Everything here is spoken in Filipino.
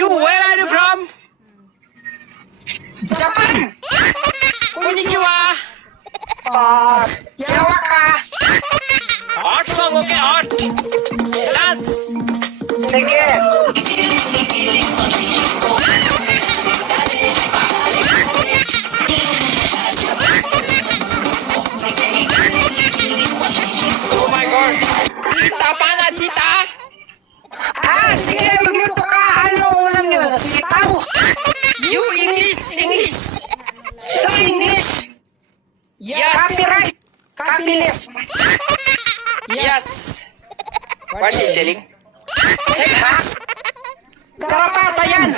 you? Where are you from? Japan! Konnichiwa. Yawa ka! Art song, okay, art. Dance. Sige! Oh my God. Sita, pana, sita. Sige! Magluto ka! Ano ulam nyo? Sitaw! You English, English. Ito English! Yes, Copyright! Copyleft! yes. What's he telling? Garapata yan!